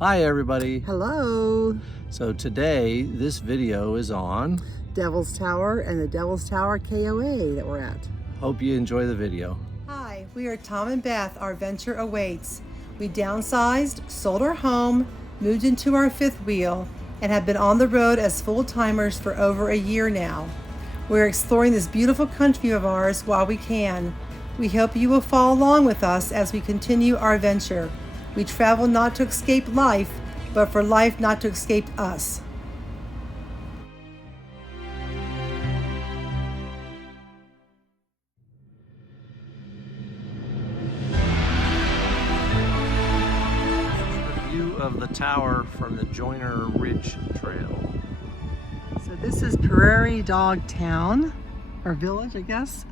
Hi everybody. Hello. So today this video is on Devil's Tower and the Devil's Tower KOA that we're at. Hope you enjoy the video. Hi, we are Tom and Beth. Our venture awaits. We downsized, sold our home, moved into our fifth wheel, and have been on the road as full-timers for over a year now. We're exploring this beautiful country of ours while we can. We hope you will follow along with us as we continue our venture. We travel not to escape life, but for life not to escape us. The view of the tower from the Joyner Ridge Trail. So this is Prairie Dog Town, or village, I guess.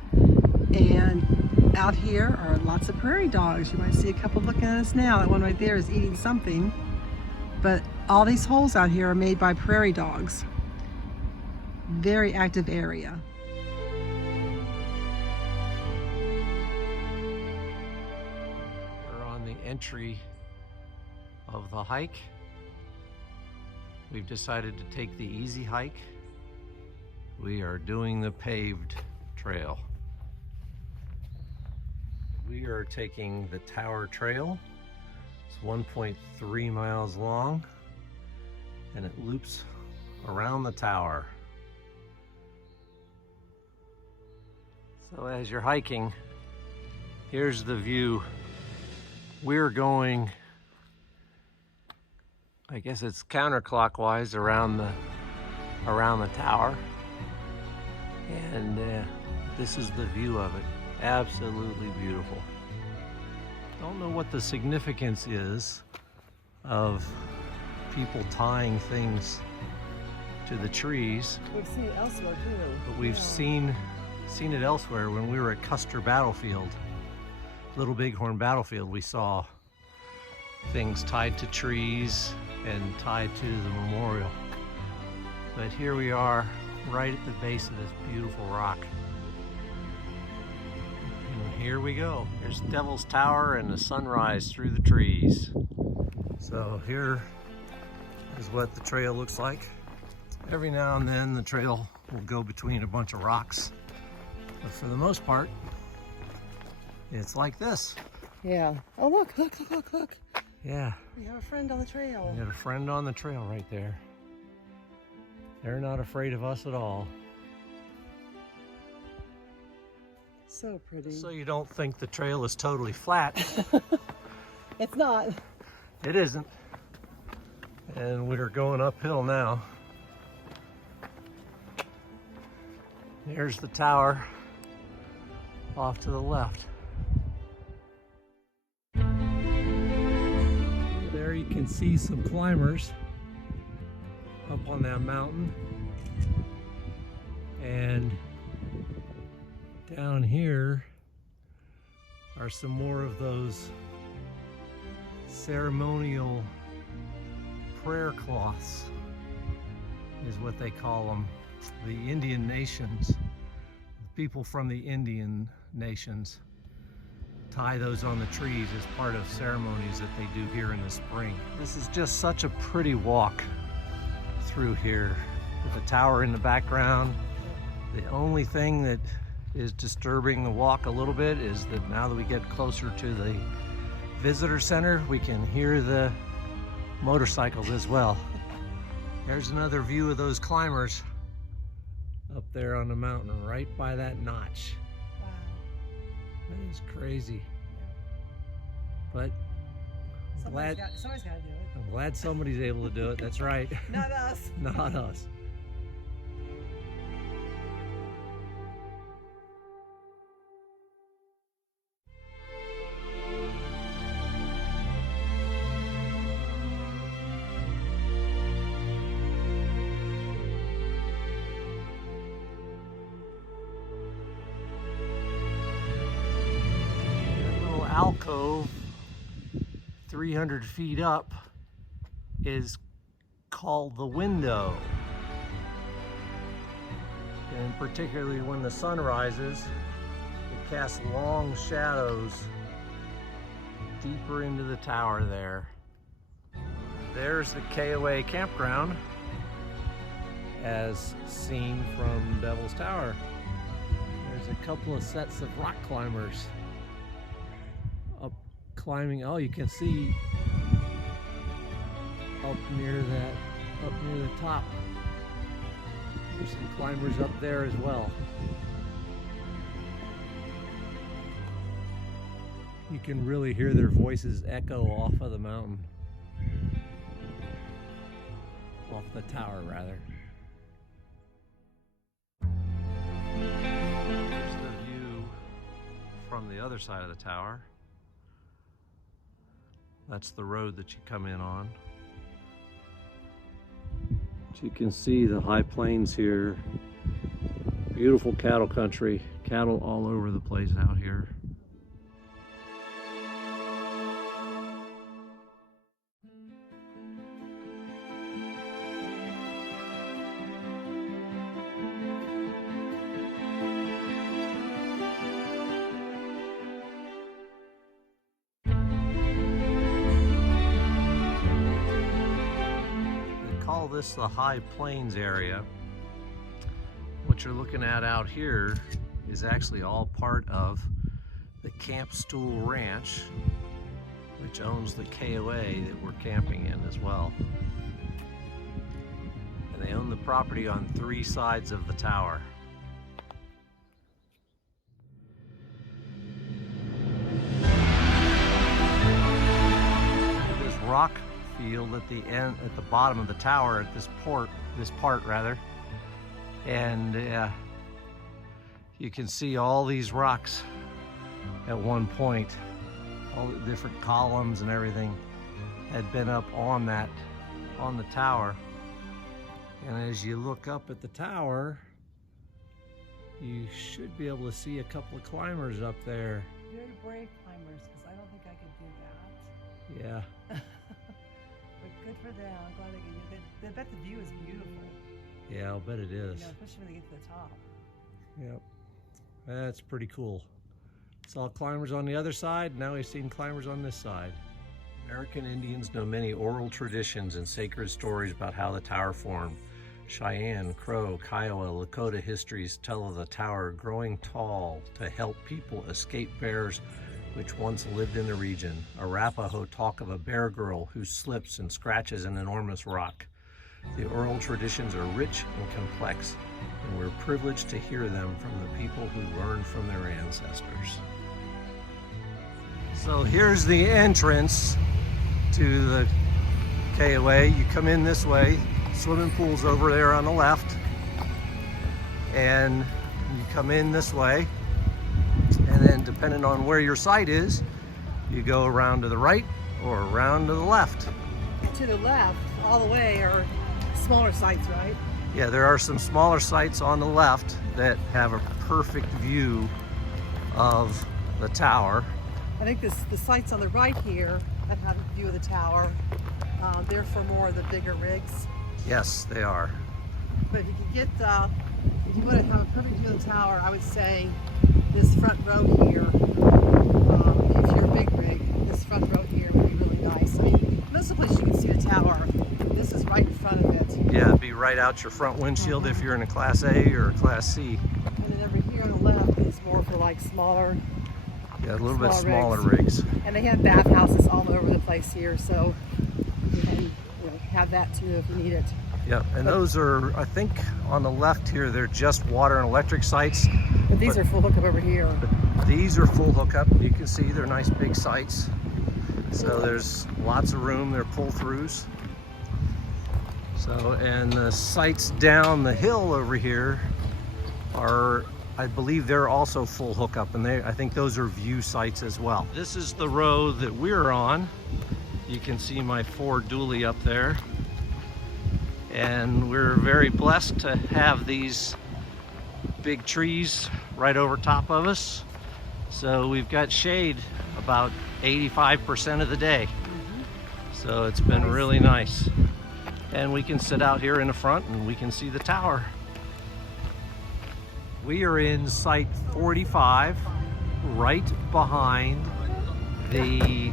And out here are lots of prairie dogs. You might see a couple looking at us now. That one right there is eating something. But all these holes out here are made by prairie dogs. Very active area. We're on the entry of the hike. We've decided to take the easy hike. We are doing the paved trail. We are taking the Tower Trail. It's 1.3 miles long and it loops around the tower. So as you're hiking, here's the view. We're going, I guess it's counterclockwise around the tower, and this is the view of it. Absolutely beautiful. Don't know what the significance is of people tying things to the trees. We've seen it elsewhere too. But we've seen it elsewhere. When we were at Custer Battlefield, Little Bighorn Battlefield, we saw things tied to trees and tied to the memorial. But here we are, right at the base of this beautiful rock. And here we go. Here's Devil's Tower and the sunrise through the trees. So here is what the trail looks like. Every now and then the trail will go between a bunch of rocks. But for the most part, it's like this. Yeah. Oh, look, look, look, look, look. Yeah. We have a friend on the trail. We got a friend on the trail right there. They're not afraid of us at all. So pretty. So you don't think the trail is totally flat. It's not. It isn't. And we're going uphill now. There's the tower off to the left. There you can see some climbers up on that mountain. And down here are some more of those ceremonial prayer cloths, is what they call them. The Indian nations, people from the Indian nations, tie those on the trees as part of ceremonies that they do here in the spring. This is just such a pretty walk through here with the tower in the background. The only thing that is disturbing the walk a little bit is that now that we get closer to the visitor center, we can hear the motorcycles as well. There's another view of those climbers up there on the mountain right by that notch. Wow. That is crazy. But Somebody's got to do it. I'm glad somebody's able to do it. That's right. Not us. Not us. Alcove 300 feet up is called the window, and particularly when the sun rises, it casts long shadows deeper into the tower there. There's the KOA campground as seen from Devil's Tower. There's a couple of sets of rock climbers up climbing. Oh, you can see up near the top. There's some climbers up there as well. You can really hear their voices echo off of the mountain. Off the tower, rather. Here's the view from the other side of the tower. That's the road that you come in on. But you can see the high plains here. Beautiful cattle country. Cattle all over the place out here. Call this the high plains area. What you're looking at out here is actually all part of the Camp Stool Ranch, which owns the KOA that we're camping in as well. And they own the property on 3 sides of the tower. This rock field at the end, at the bottom of the tower, at this part rather, and you can see all these rocks at one point. All the different columns and everything had been up on the tower. And as you look up at the tower, you should be able to see a couple of climbers up there. Very brave climbers, because I don't think I could do that. Yeah. But good for them. I'm glad they can do that. I bet the view is beautiful. Yeah, I'll bet it is. You know, especially when they get to the top. Yep. That's pretty cool. Saw climbers on the other side, now we've seen climbers on this side. American Indians know many oral traditions and sacred stories about how the tower formed. Cheyenne, Crow, Kiowa, Lakota histories tell of the tower growing tall to help people escape bears which once lived in the region. Arapaho talk of a bear girl who slips and scratches an enormous rock. The oral traditions are rich and complex, and we're privileged to hear them from the people who learned from their ancestors. So here's the entrance to the KOA. You come in this way, swimming pool's over there on the left, and you come in this way, and then depending on where your site is, you go around to the right or around to the left. To the left, all the way, are smaller sites, right? Yeah, there are some smaller sites on the left that have a perfect view of the tower. I think the sites on the right here that have a view of the tower, they're for more of the bigger rigs. Yes, they are. But if you could get, if you want to have a perfect view of the tower, I would say this front row here, if you're a big rig, this front row here would be really nice. I mean, most of the places you can see the tower, this is right in front of it. Yeah, it'd be right out your front windshield if you're in a Class A or a Class C. And then over here on the left is more for like smaller. Yeah, a little bit smaller rigs. And they have bathhouses all over the place here, so you can have that too if you need it. Yep, and those are, I think, on the left here, they're just water and electric sites. But these are full hookup over here. These are full hookup. You can see they're nice big sites. So there's lots of room. They're pull-throughs. So, and the sites down the hill over here are, I believe they're also full hookup, and I think those are view sites as well. This is the road that we're on. You can see my Ford dually up there. And we're very blessed to have these big trees right over top of us. So we've got shade about 85% of the day. So it's been really nice. And we can sit out here in the front and we can see the tower. We are in site 45, right behind the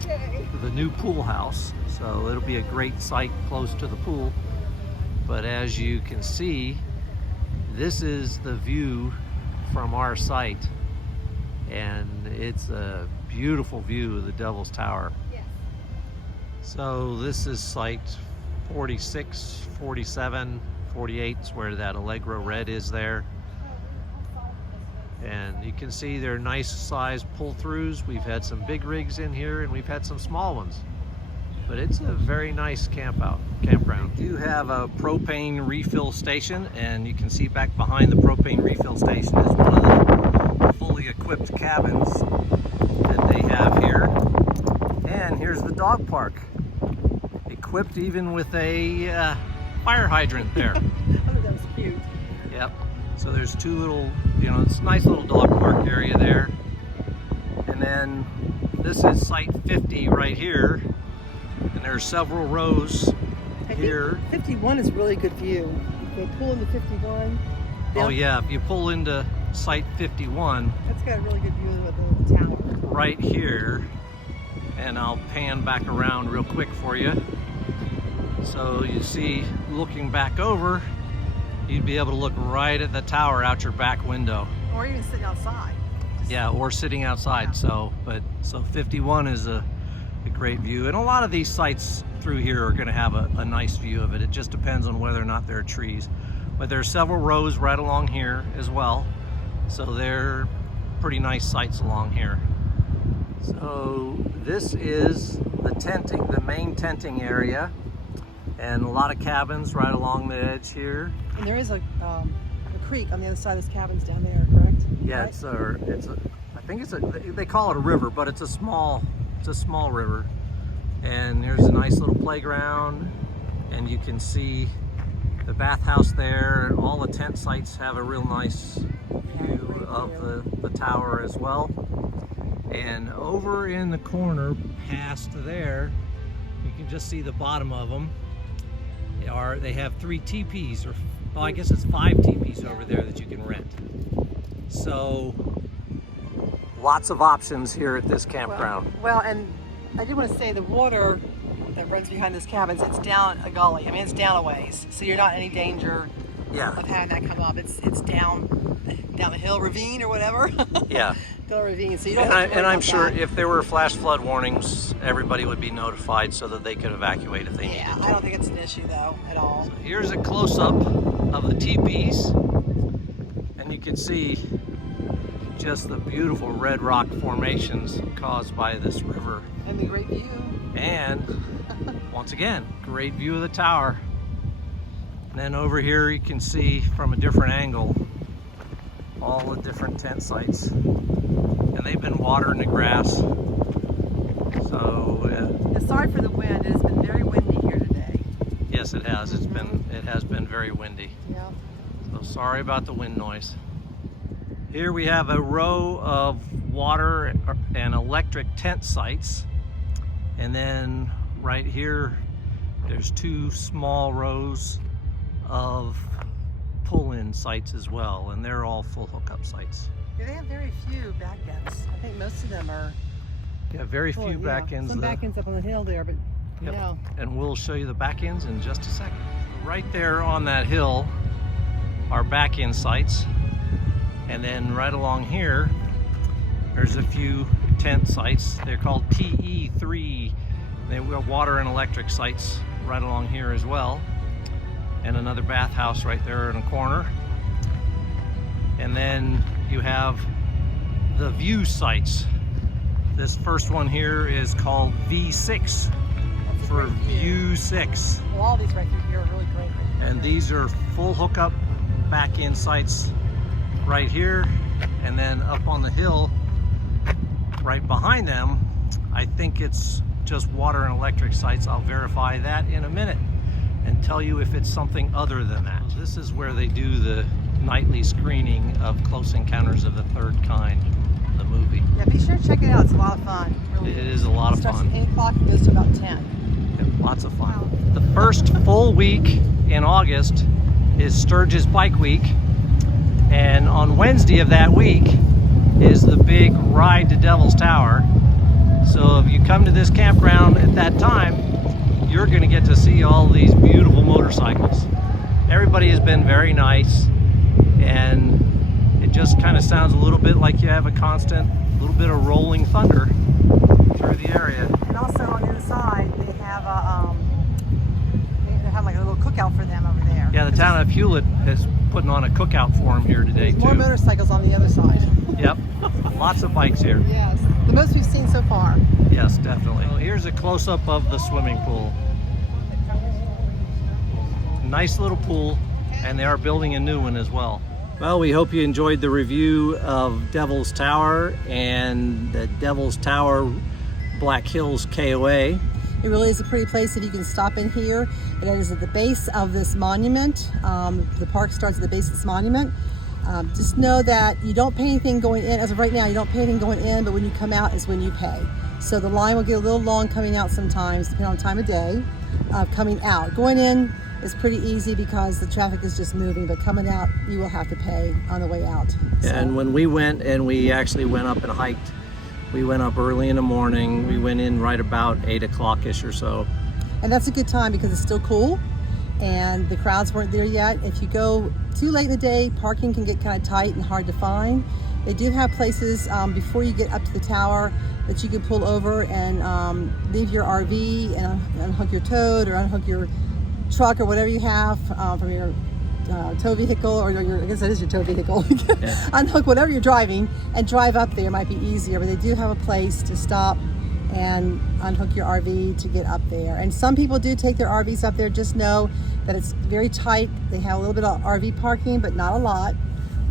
the new pool house. So it'll be a great site close to the pool. But as you can see, this is the view from our site, and it's a beautiful view of the Devil's Tower. Yes. So this is site 46, 47, 48 is where that Allegro Red is there. And you can see they're nice sized pull-throughs. We've had some big rigs in here and we've had some small ones. But it's a very nice campground. We do have a propane refill station, and you can see back behind the propane refill station is one of the fully equipped cabins that they have here. And here's the dog park, equipped even with a fire hydrant there. Oh, that was cute. Yep. So there's two little, it's a nice little dog park area there. And then this is site 50 right here. And there are several rows here. 51 is really good view. They pull into 51. Oh yeah, if you pull into site 51. That's got a really good view of the tower. Right here. And I'll pan back around real quick for you. So you see, looking back over, you'd be able to look right at the tower out your back window. Or even sitting outside. Yeah, or sitting outside. Yeah. So 51 is a great view. And a lot of these sites through here are going to have a nice view of it. It just depends on whether or not there are trees. But there are several rows right along here as well. So they're pretty nice sites along here. So this is the tenting, the main tenting area. And a lot of cabins right along the edge here. And there is a creek on the other side of this cabins down there, correct? Yeah, right? I think they call it a river, but it's a small river. And there's a nice little playground, and you can see the bathhouse there. All the tent sites have a real nice view of the tower as well. And over in the corner past there, you can just see the bottom of them. They have 3 teepees, or well, I guess it's 5 teepees over there that you can rent. So lots of options here at this campground. Well, and I do want to say the water that runs behind this cabins, it's down a gully. I mean, it's down a ways, so you're not in any danger of having that come up. It's down the hill, ravine or whatever. Yeah. Down a ravine, so you don't. And I'm sure if there were flash flood warnings, everybody would be notified so that they could evacuate if they needed to. I don't think it's an issue though at all. So here's a close-up of the teepees, and you can see just the beautiful red rock formations caused by this river. And the great view. And once again, great view of the tower. And then over here you can see from a different angle all the different tent sites. And they've been watering the grass. So sorry for the wind. It has been very windy here today. Yes, it has. It has been very windy. Yeah. So sorry about the wind noise. Here we have a row of water and electric tent sites. And then right here, there's 2 small rows of pull-in sites as well. And they're all full hookup sites. Yeah, they have very few back ends. I think most of them are. Yeah, very few back ends. Some back ends up on the hill there, but yep. Yeah. And we'll show you the back ends in just a second. Right there on that hill are back end sites. And then right along here, there's a few tent sites. They're called TE3. They have water and electric sites right along here as well. And another bathhouse right there in a corner. And then you have the view sites. This first one here is called V6 for View 6. Well, all these right through here are really great. And these are full hookup back end sites right here, and then up on the hill right behind them, I think it's just water and electric sites. I'll verify that in a minute and tell you if it's something other than that. This is where they do the nightly screening of Close Encounters of the Third Kind, the movie. Yeah, be sure to check it out. It's a lot of fun. Really. It is a lot of fun. fun. It starts at 8 o'clock and goes to about 10. Yep, lots of fun. Wow. The first full week in August is Sturgis Bike Week. And on Wednesday of that week is the big ride to Devil's Tower. So if you come to this campground at that time, you're going to get to see all these beautiful motorcycles. Everybody has been very nice, and it just kind of sounds a little bit like you have a constant little bit of rolling thunder through the area. And also on the other side, they have like a little cookout for them over there. Yeah, the town of Hewlett is putting on a cookout for them here today, More too. motorcycles on the other side. Yep, lots of bikes here. Yes, the most we've seen so far. Yes, definitely. So here's a close-up of the swimming pool. Nice little pool, and they are building a new one as well. Well, we hope you enjoyed the review of Devil's Tower and the Devil's Tower Black Hills KOA. It really is a pretty place if you can stop in here. It is at the base of this monument. The park starts at the base of this monument. Just know that you don't pay anything going in. As of right now, you don't pay anything going in, but when you come out is when you pay. So the line will get a little long coming out sometimes, depending on the time of day, coming out. Going in is pretty easy because the traffic is just moving, but coming out, you will have to pay on the way out. So. And when we went, and we actually went up and hiked, we went up early in the morning. We went in right about 8 o'clock-ish or so. And that's a good time because it's still cool and the crowds weren't there yet. If you go too late in the day, parking can get kind of tight and hard to find. They do have places before you get up to the tower that you can pull over and leave your RV and unhook your tow or unhook your truck or whatever you have from your tow vehicle, or your, I guess that is your tow vehicle. Yeah. Unhook whatever you're driving and drive up there. Might be easier, but they do have a place to stop and unhook your RV to get up there. And some people do take their RVs up there. Just know that it's very tight. They have a little bit of RV parking, but not a lot.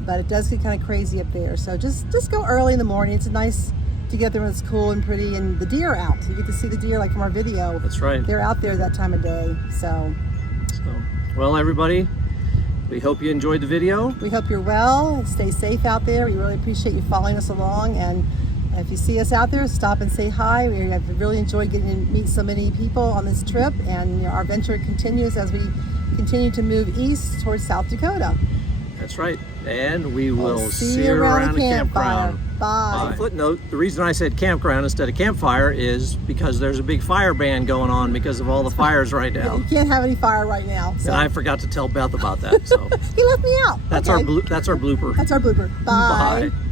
But it does get kind of crazy up there. So just go early in the morning. It's nice to get there when it's cool and pretty, and the deer are out. You get to see the deer like from our video. That's right. They're out there that time of day. So well, everybody, we hope you enjoyed the video. we hope you're well. Stay safe out there. We really appreciate you following us along. And if you see us out there, stop and say hi. We have really enjoyed getting to meet so many people on this trip. And our adventure continues as we continue to move east towards South Dakota. That's right. And we will We'll see you around the campground. Bye. Footnote, the reason I said campground instead of campfire is because there's a big fire ban going on because of all the fires right now. You can't have any fire right now. So. And I forgot to tell Beth about that. So He left me out. that's Okay. that's our blooper. That's our blooper. Bye. Bye.